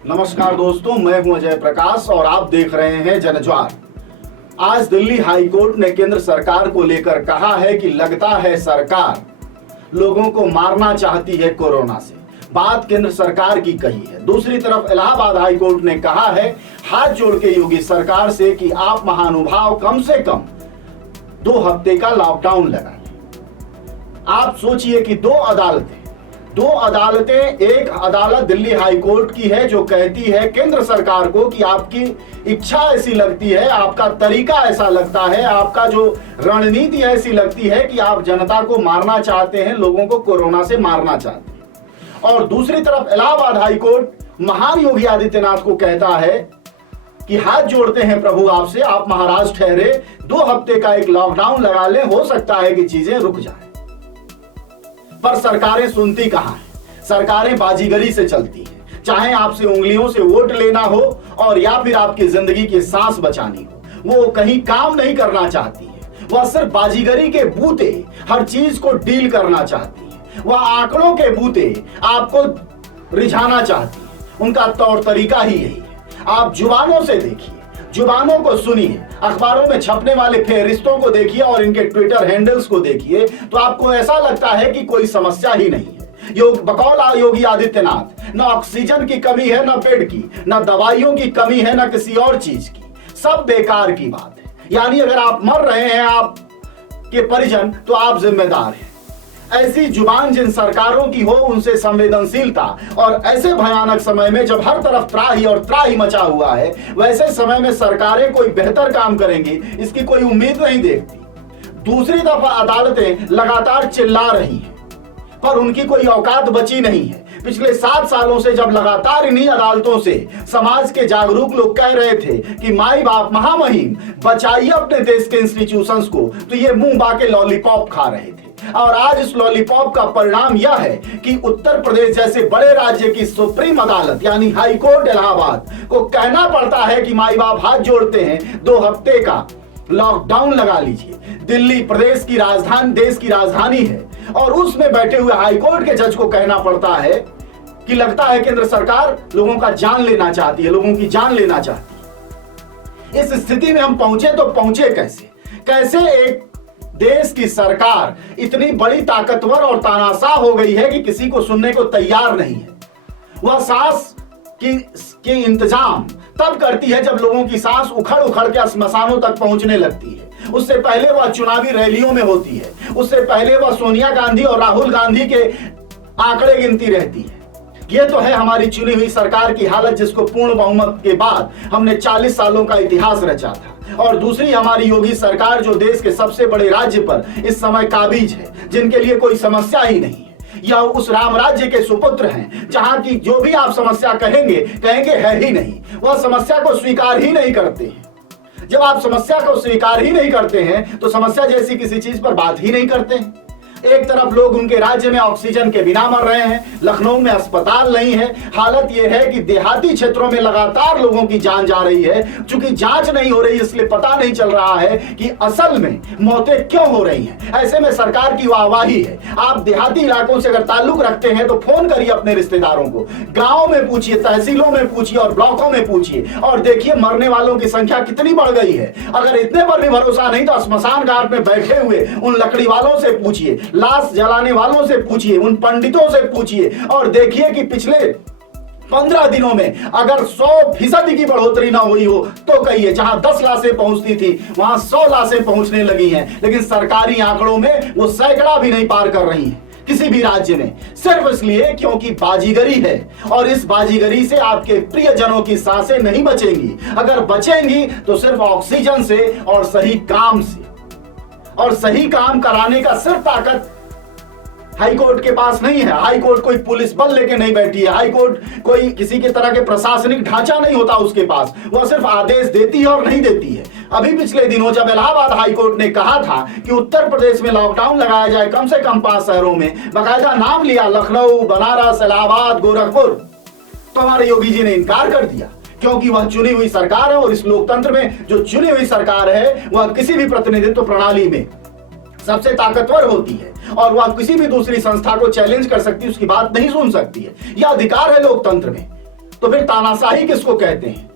नमस्कार दोस्तों, मैं हूं अजय प्रकाश और आप देख रहे हैं जनज्वार। आज दिल्ली हाई कोर्ट ने केंद्र सरकार को लेकर कहा है कि लगता है सरकार लोगों को मारना चाहती है कोरोना से। बात केंद्र सरकार की कही है। दूसरी तरफ इलाहाबाद हाई कोर्ट ने कहा है हाथ जोड़ के योगी सरकार से कि आप महानुभाव कम से कम 2 हफ्ते का लॉकडाउन लगा लें। आप सोचिए कि दो अदालतें, एक अदालत दिल्ली हाई कोर्ट की है जो कहती है केंद्र सरकार को कि आपकी इच्छा ऐसी लगती है, आपका तरीका ऐसा लगता है, आपका जो रणनीति ऐसी लगती है कि आप जनता को मारना चाहते हैं, लोगों को कोरोना से मारना चाहते हैं। और दूसरी तरफ इलाहाबाद हाई कोर्ट महान योगी आदित्यनाथ को कहता है कि हाथ जोड़ते हैं प्रभु आपसे, आप महाराज ठहरे, 2 हफ्ते का एक लॉकडाउन लगा लें, हो सकता है कि चीजें रुक जाए। पर सरकारें सुनती कहां हैं? सरकारें बाजीगरी से चलती हैं। चाहे आपसे उंगलियों से वोट लेना हो और या फिर आपकी जिंदगी की सांस बचानी हो, वो कहीं काम नहीं करना चाहती है। वह सिर्फ बाजीगरी के बूते हर चीज को डील करना चाहती है। वह आंकड़ों के बूते आपको रिझाना चाहती है। उनका तौर तरीका ही यही है। आप जुबानों से देखिए, जुबानों को सुनिए, अखबारों में छपने वाले फेहरिस्तों को देखिए और इनके ट्विटर हैंडल्स को देखिए, तो आपको ऐसा लगता है कि कोई समस्या ही नहीं है। बकौल योगी आदित्यनाथ, न ऑक्सीजन की कमी है, न बेड की, न दवाइयों की कमी है, न किसी और चीज की, सब बेकार की बात है। यानी अगर आप मर रहे हैं आपके परिजन, तो आप जिम्मेदार हैं। ऐसी जुबान जिन सरकारों की हो उनसे संवेदनशीलता, और ऐसे भयानक समय में जब हर तरफ त्राही और त्राही मचा हुआ है, वैसे समय में सरकारें कोई बेहतर काम करेंगी इसकी कोई उम्मीद नहीं देखती। दूसरी तरफ अदालतें लगातार चिल्ला रही हैं, पर उनकी कोई औकात बची नहीं है। पिछले 7 सालों से जब लगातार इन्हीं अदालतों से समाज के जागरूक लोग कह रहे थे कि माई बाप महामहिम बचाइए अपने देश के इंस्टीट्यूशंस को, तो ये मुंह बाके लॉलीपॉप खा रहे थे। और आज इस लॉलीपॉप का परिणाम यह है कि उत्तर प्रदेश जैसे बड़े राज्य की सुप्रीम अदालत यानी हाई कोर्ट इलाहाबाद को कहना पड़ता है कि माई बाप हाथ जोड़ते हैं, 2 हफ्ते का लॉकडाउन लगा लीजिए। दिल्ली प्रदेश की राजधानी, देश की राजधानी है, और उसमें बैठे हुए हाई कोर्ट के जज को कहना पड़ता है कि लगता है केंद्र सरकार लोगों का जान लेना चाहती है, लोगों की जान लेना चाहती है। इस स्थिति में हम पहुंचे तो पहुंचे कैसे एक देश की सरकार इतनी बड़ी ताकतवर और तानाशाह हो गई है कि किसी को सुनने को तैयार नहीं है। वह सांस की इंतजाम तब करती है जब लोगों की सांस उखड़ उखड़ के श्मशानों तक पहुंचने लगती है। उससे पहले वह चुनावी रैलियों में होती है, उससे पहले वह सोनिया गांधी और राहुल गांधी के आंकड़े गिनती रहती है। यह तो है हमारी चुनी हुई सरकार की हालत, जिसको पूर्ण बहुमत के बाद हमने 40 सालों का इतिहास रचा था। और दूसरी हमारी योगी सरकार जो देश के सबसे बड़े राज्य पर इस समय काबिज है, जिनके लिए कोई समस्या ही नहीं है। या उस राम राज्य के सुपुत्र हैं जहां की जो भी आप समस्या कहेंगे है ही नहीं। वह समस्या को स्वीकार ही नहीं करते हैं। जब आप समस्या को स्वीकार ही नहीं करते हैं तो समस्या जैसी किसी चीज पर बात ही नहीं करते हैं। एक तरफ लोग उनके राज्य में ऑक्सीजन के बिना मर रहे हैं, लखनऊ में अस्पताल नहीं है। हालत यह है कि देहाती क्षेत्रों में लगातार लोगों की जान जा रही है। चूंकि जांच नहीं हो रही इसलिए पता नहीं चल रहा है कि असल में मौतें क्यों हो रही हैं। ऐसे में सरकार की वाहवाही है। आप देहाती इलाकों से अगर ताल्लुक रखते हैं तो फोन करिए अपने रिश्तेदारों को, गांव में पूछिए, तहसीलों में पूछिए और ब्लॉकों में पूछिए, और देखिए मरने वालों की संख्या कितनी बढ़ गई है। अगर इतने पर भी भरोसा नहीं तो श्मशान घाट में बैठे हुए उन लकड़ी वालों से पूछिए, लाश जलाने वालों से पूछिए, उन पंडितों से पूछिए, और देखिए कि पिछले 15 दिनों में अगर 100% की बढ़ोतरी ना हुई हो तो कहिए। जहां 10 लाशें पहुंचती थी वहां 100 लाशें पहुंचने लगी हैं, लेकिन सरकारी आंकड़ों में वो सैकड़ा भी नहीं पार कर रही हैं किसी भी राज्य में, सिर्फ इसलिए क्योंकि बाजीगरी है। और इस बाजीगरी से आपके प्रियजनों की सांसें नहीं बचेंगी। अगर बचेंगी तो सिर्फ ऑक्सीजन से और सही काम से, और सही काम कराने का सिर्फ ताकत हाई कोर्ट के पास नहीं है। हाई कोर्ट कोई पुलिस बल लेके नहीं बैठी है। हाई कोर्ट कोई किसी के तरह के प्रशासनिक ढांचा नहीं होता उसके पास। वह सिर्फ आदेश देती है और नहीं देती है। अभी पिछले दिनों जब इलाहाबाद हाई कोर्ट ने कहा था कि उत्तर प्रदेश में लॉकडाउन लगाया जाए कम से कम 5 शहरों में, बाकायदा नाम लिया लखनऊ, बनारस, इलाहाबाद, गोरखपुर, तो हमारे योगी जी ने इनकार कर दिया, क्योंकि वह चुनी हुई सरकार है। और इस लोकतंत्र में जो चुनी हुई सरकार है वह किसी भी प्रतिनिधित्व प्रणाली में सबसे ताकतवर होती है और वह किसी भी दूसरी संस्था को चैलेंज कर सकती है, उसकी बात नहीं सुन सकती है। यह अधिकार है लोकतंत्र में। तो फिर तानाशाही किसको कहते हैं?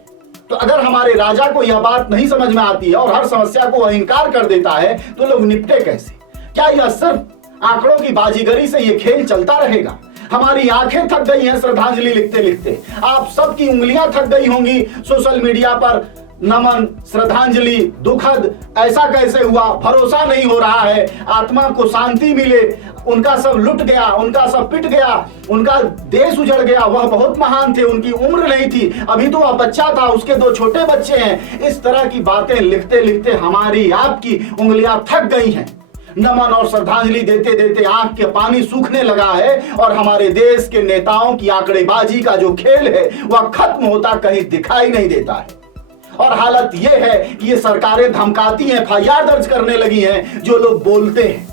तो अगर हमारे राजा को यह बात नहीं समझ में आती है और हर समस्या को वह इंकार कर देता है तो लोग निपटे कैसे? क्या यह सिर्फ आंकड़ों की बाजीगरी से यह खेल चलता रहेगा? हमारी आंखें थक गई हैं श्रद्धांजलि लिखते लिखते, आप सबकी उंगलियां थक गई होंगी सोशल मीडिया पर नमन, श्रद्धांजलि, दुखद, ऐसा कैसे हुआ, भरोसा नहीं हो रहा है, आत्मा को शांति मिले, उनका सब लुट गया, उनका सब पिट गया, उनका देश उजड़ गया, वह बहुत महान थे, उनकी उम्र नहीं थी, अभी तो वह बच्चा था, उसके 2 छोटे बच्चे हैं। इस तरह की बातें लिखते लिखते हमारी आपकी उंगलियां थक गई हैं। नमन और श्रद्धांजलि देते देते आंख के पानी सूखने लगा है और हमारे देश के नेताओं की आंकड़ेबाजी का जो खेल है वह खत्म होता कहीं दिखाई नहीं देता है। और हालत यह है कि ये सरकारें धमकाती हैं, एफआईआर दर्ज करने लगी हैं जो लोग बोलते हैं।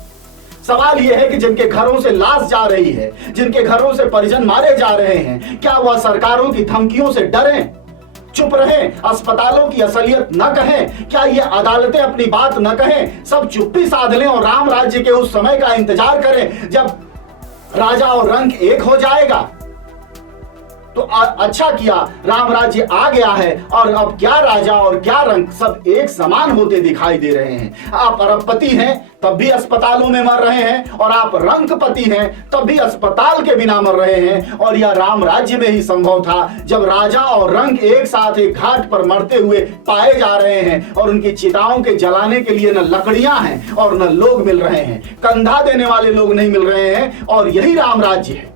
सवाल यह है कि जिनके घरों से लाश जा रही है, जिनके घरों से परिजन मारे जा रहे हैं, क्या वह सरकारों की धमकियों से डरें, चुप रहें, अस्पतालों की असलियत न कहें? क्या ये अदालतें अपनी बात न कहें, सब चुप्पी साध लें और राम राज्य के उस समय का इंतजार करें जब राजा और रंक एक हो जाएगा? तो अच्छा किया, राम राज्य आ गया है और अब क्या राजा और क्या रंक सब एक समान होते दिखाई दे रहे हैं। आप अरबपति हैं तब भी अस्पतालों में मर रहे हैं और आप रंकपति हैं तब भी अस्पताल के बिना मर रहे हैं। और यह राम राज्य में ही संभव था जब राजा और रंक एक साथ एक घाट पर मरते हुए पाए जा रहे हैं और उनकी चिताओं के जलाने के लिए न लकड़ियां हैं और न लोग मिल रहे हैं, कंधा देने वाले लोग नहीं मिल रहे हैं। और यही राम राज्य है।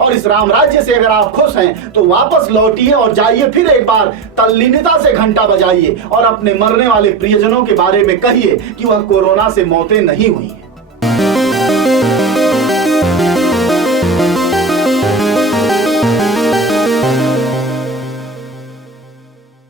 और इस राम राज्य से अगर आप खुश हैं तो वापस लौटिए और जाइए, फिर एक बार तल्लीनता से घंटा बजाइए और अपने मरने वाले प्रियजनों के बारे में कहिए कि वह कोरोना से मौतें नहीं हुई।